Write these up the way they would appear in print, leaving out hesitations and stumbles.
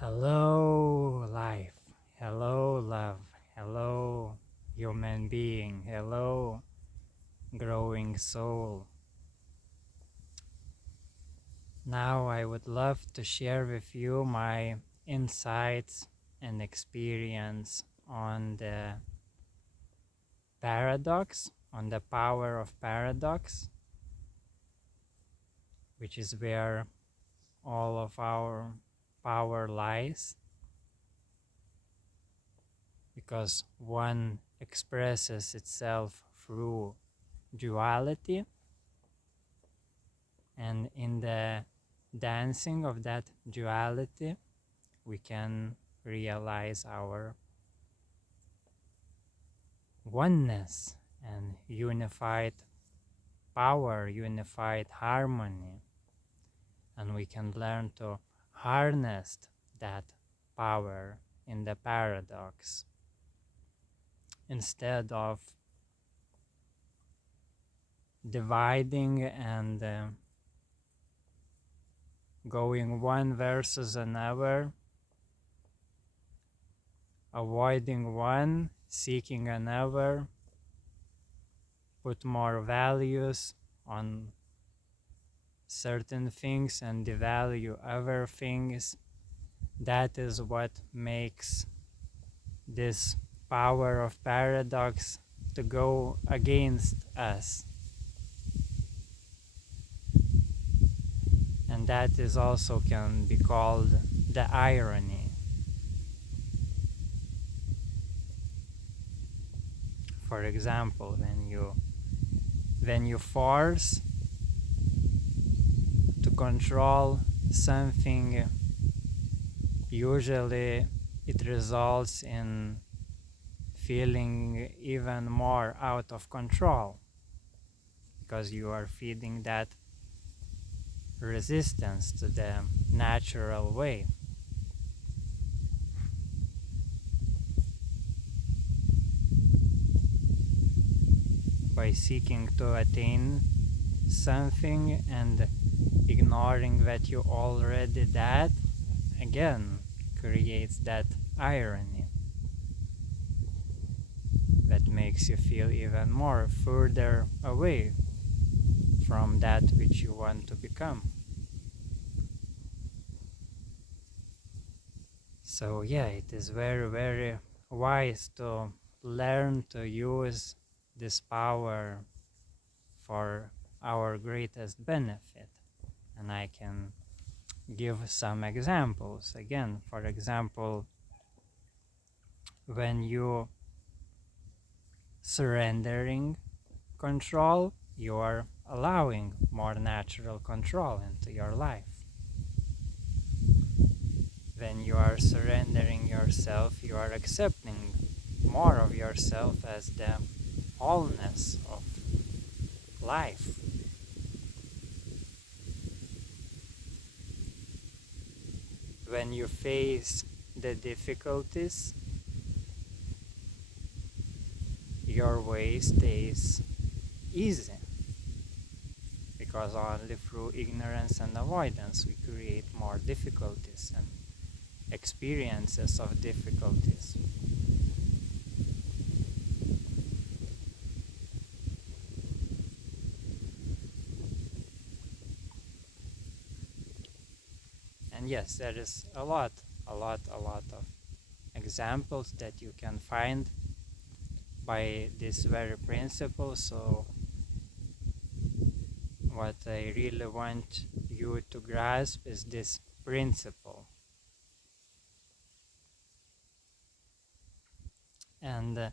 Hello, life. Hello, love. Hello, human being. Hello, growing soul. Now, I would love to share with you my insights and experience on the paradox, on the power of paradox, which is where all of our power lies, because one expresses itself through duality, and in the dancing of that duality we can realize our oneness and unified power, unified harmony, and we can learn to harness that power in the paradox instead of dividing and going one versus another, avoiding one, seeking another, put more values on certain things and devalue other things. That is what makes this power of paradox to go against us. And that is also can be called the irony. For example, when you force to control something, usually it results in feeling even more out of control, because you are feeding that resistance to the natural way. By seeking to attain something and ignoring that you already that, again creates that irony that makes you feel even more further away from that which you want to become. So yeah, it is very, very wise to learn to use this power for our greatest benefit. And I can give some examples. Again, for example, when you surrendering control, you are allowing more natural control into your life. When you are surrendering yourself, you are accepting more of yourself as the wholeness of life. When you face the difficulties, your way stays easy, because only through ignorance and avoidance we create more difficulties and experiences of difficulties. And yes, there is a lot of examples that you can find by this very principle. So what I really want you to grasp is this principle. And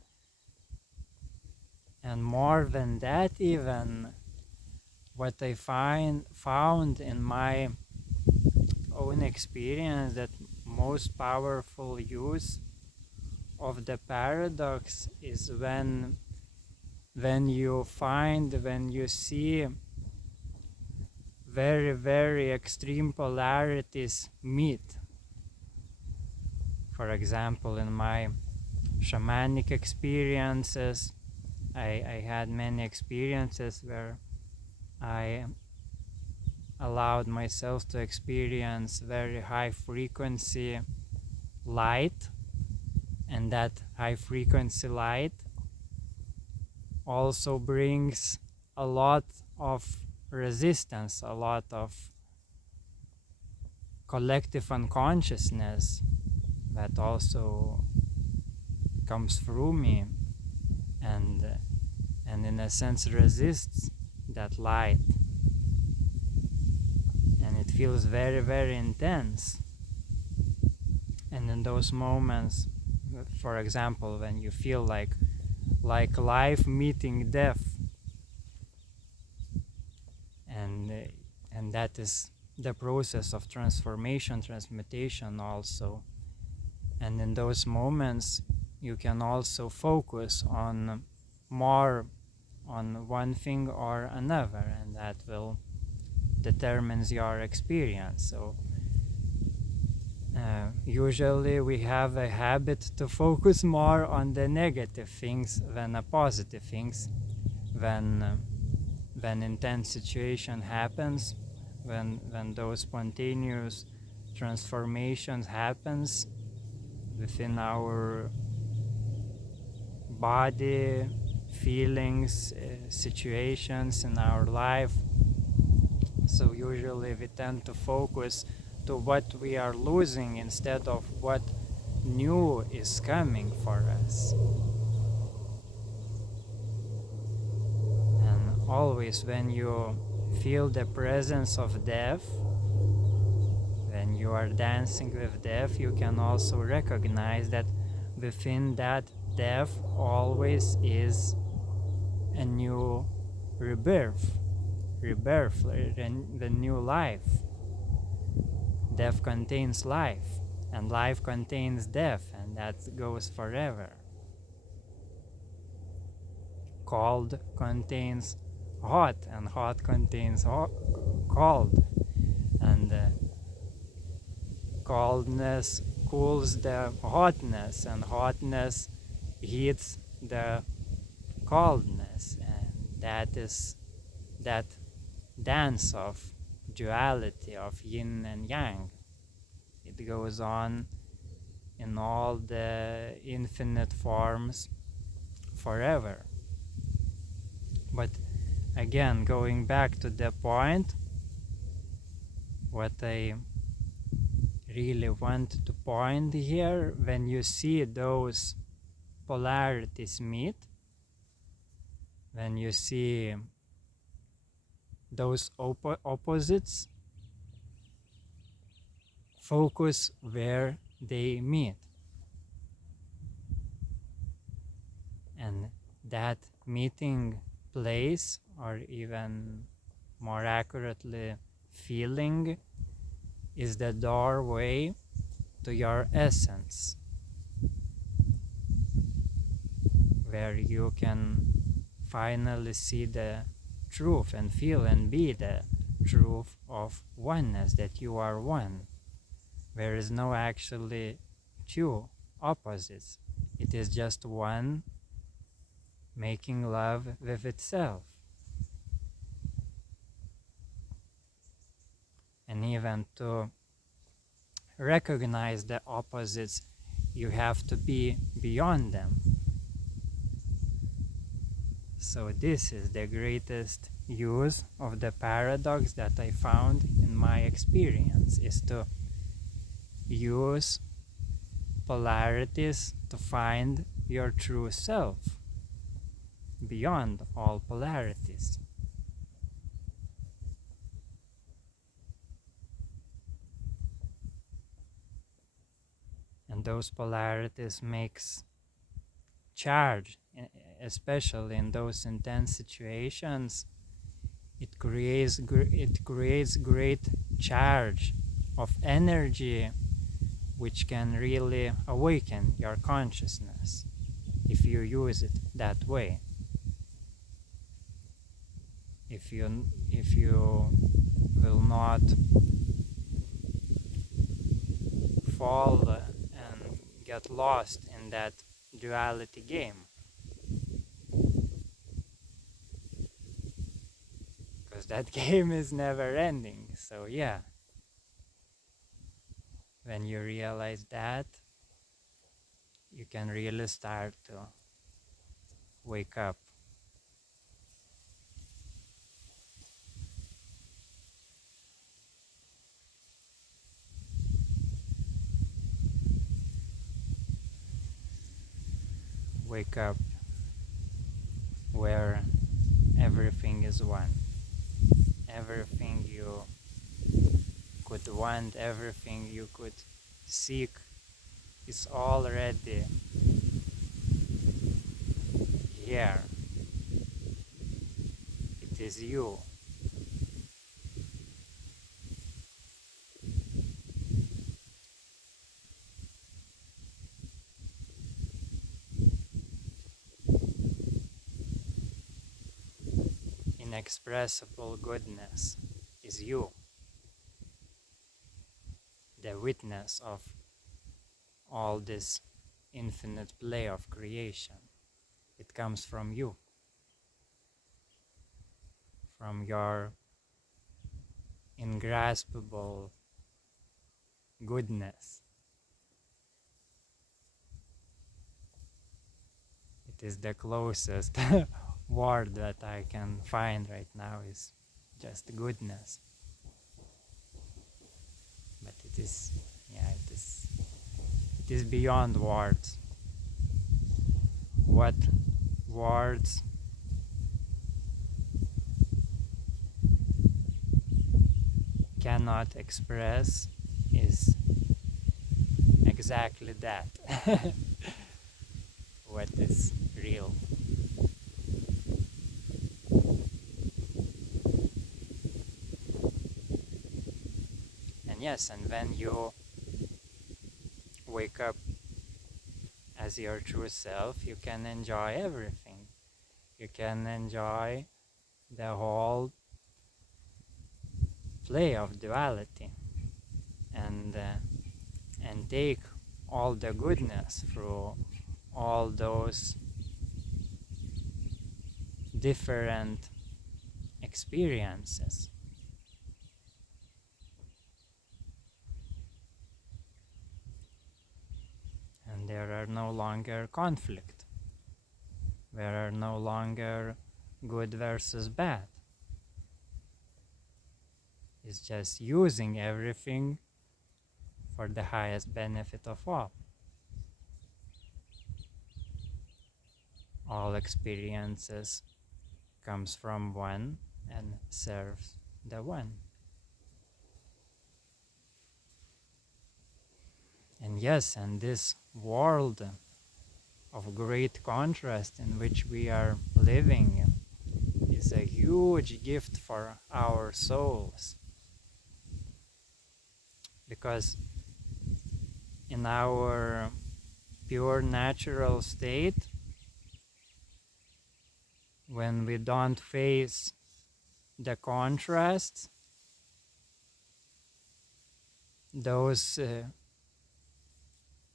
more than that, even what I found in my own experience, that most powerful use of the paradox is when you see very, very extreme polarities meet. For example, in my shamanic experiences, I had many experiences where I allowed myself to experience very high frequency light, and that high frequency light also brings a lot of resistance, a lot of collective unconsciousness that also comes through me and in a sense resists that light, and it feels very, very intense. And in those moments, for example, when you feel like life meeting death, and that is the process of transformation, transmutation also. And in those moments you can also focus on more on one thing or another, and that will determines your experience. So usually we have a habit to focus more on the negative things than the positive things. When intense situation happens, when those spontaneous transformations happens within our body, feelings, situations in our life. So usually we tend to focus to what we are losing instead of what new is coming for us. And always when you feel the presence of death, when you are dancing with death, you can also recognize that within that death always is a new rebirth, the new life. Death contains life, and life contains death, and that goes forever. Cold contains hot, and hot contains cold, and coldness cools the hotness, and hotness heats the coldness, and that is that dance of duality, of yin and yang. It goes on in all the infinite forms forever. But again, going back to the point, what I really want to point here, when you see those polarities meet, when you see those opposites, focus where they meet. And that meeting place, or even more accurately, feeling, is the doorway to your essence, where you can finally see the truth and feel and be the truth of oneness, that you are one. There is no actually two opposites. It is just one making love with itself. And even to recognize the opposites, you have to be beyond them. So this is the greatest use of the paradox that I found in my experience, is to use polarities to find your true self beyond all polarities. And those polarities makes charge, especially in those intense situations. It creates great charge of energy, which can really awaken your consciousness if you use it that way. If you will not fall and get lost in that duality game, because that game is never ending. So yeah, when you realize that, you can really start to wake up. Wake up where everything is one. Everything you could want, everything you could seek is already here. It is you. Inexpressible goodness is you, the witness of all this infinite play of creation. It comes from you, from your ingraspable goodness. It is the closest word that I can find right now, is just goodness. But it is beyond words. What words cannot express is exactly that. What is real. And yes, and when you wake up as your true self, you can enjoy everything. You can enjoy the whole play of duality, and take all the goodness through all those different experiences. And there are no longer conflict. There are no longer good versus bad. It's just using everything for the highest benefit of all. All experiences comes from one and serves the one. And yes, and this world of great contrast in which we are living is a huge gift for our souls. Because in our pure natural state, when we don't face the contrasts, those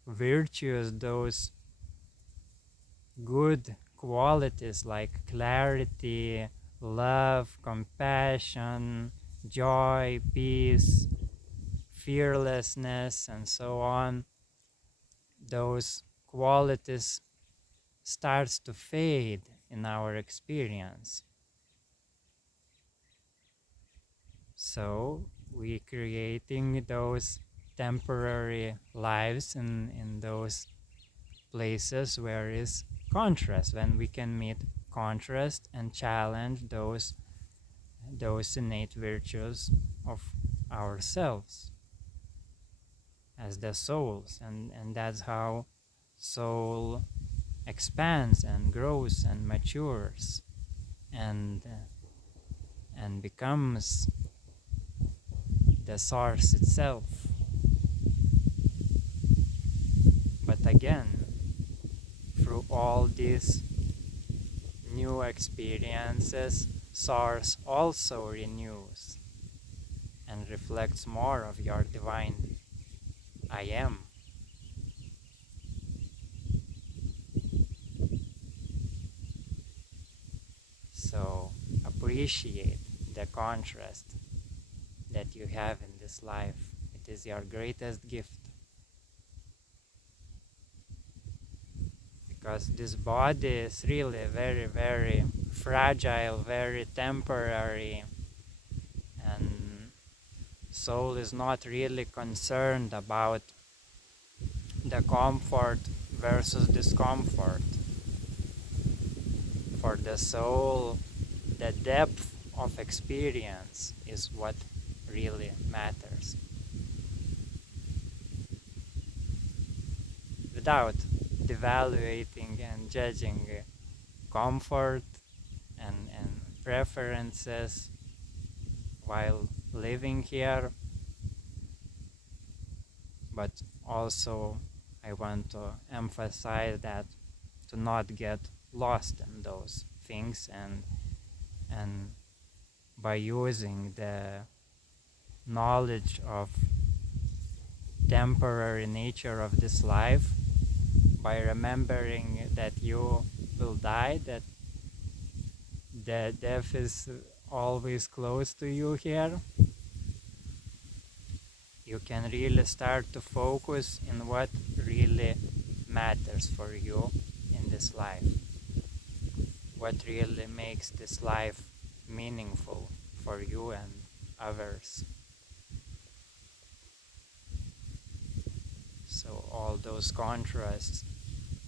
virtues, those good qualities like clarity, love, compassion, joy, peace, fearlessness, and so on, those qualities starts to fade in our experience. So we creating those temporary lives in those places where is contrast, when we can meet contrast and challenge those innate virtues of ourselves as the souls, and that's how soul expands and grows and matures and becomes the source itself. But again, through all these new experiences, source also renews and reflects more of your divine I am. So appreciate the contrast that you have in this life. It is your greatest gift. because this body is really very, very fragile, very temporary, and soul is not really concerned about the comfort versus discomfort. For the soul, the depth of experience is what really matters. Without devaluating and judging comfort and preferences while living here, but also I want to emphasize that to not get lost in those things, and by using the knowledge of temporary nature of this life, by remembering that you will die, that the death is always close to you here, you can really start to focus in what really matters for you in this life. What really makes this life meaningful for you and others. So all those contrasts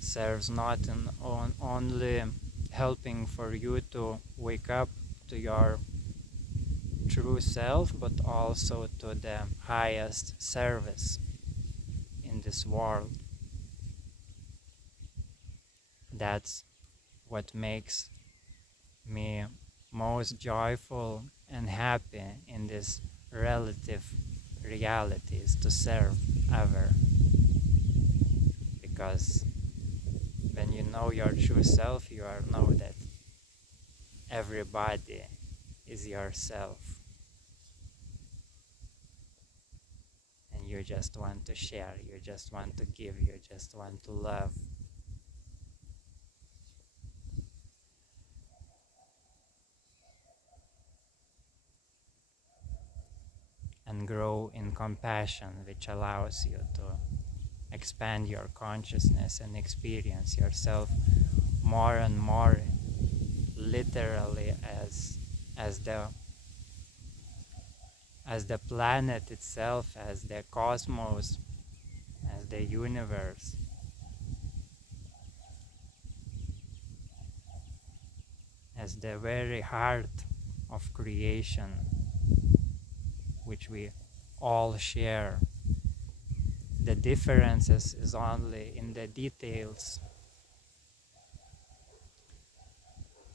serves not in only helping for you to wake up to your true self, but also to the highest service in this world. That's what makes me most joyful and happy in this relative realities, to serve other. Because when you know your true self, you know that everybody is yourself, and you just want to share, you just want to give, you just want to love. And grow in compassion, which allows you to expand your consciousness and experience yourself more and more literally as the planet itself, as the cosmos, as the universe. As the very heart of creation, which we all share. The differences is only in the details,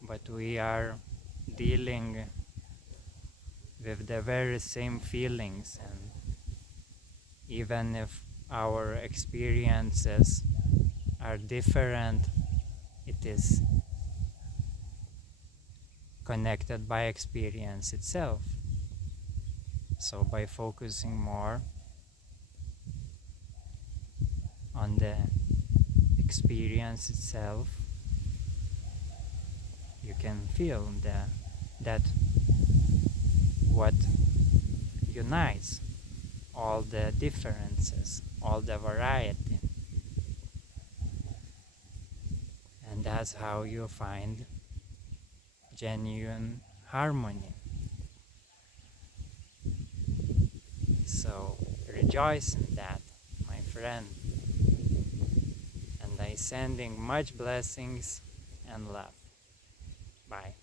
but we are dealing with the very same feelings, and even if our experiences are different, it is connected by experience itself. So by focusing more on the experience itself, you can feel that what unites all the differences, all the variety. And that's how you find genuine harmony. So rejoice in that, my friend. And I sending much blessings and love. Bye.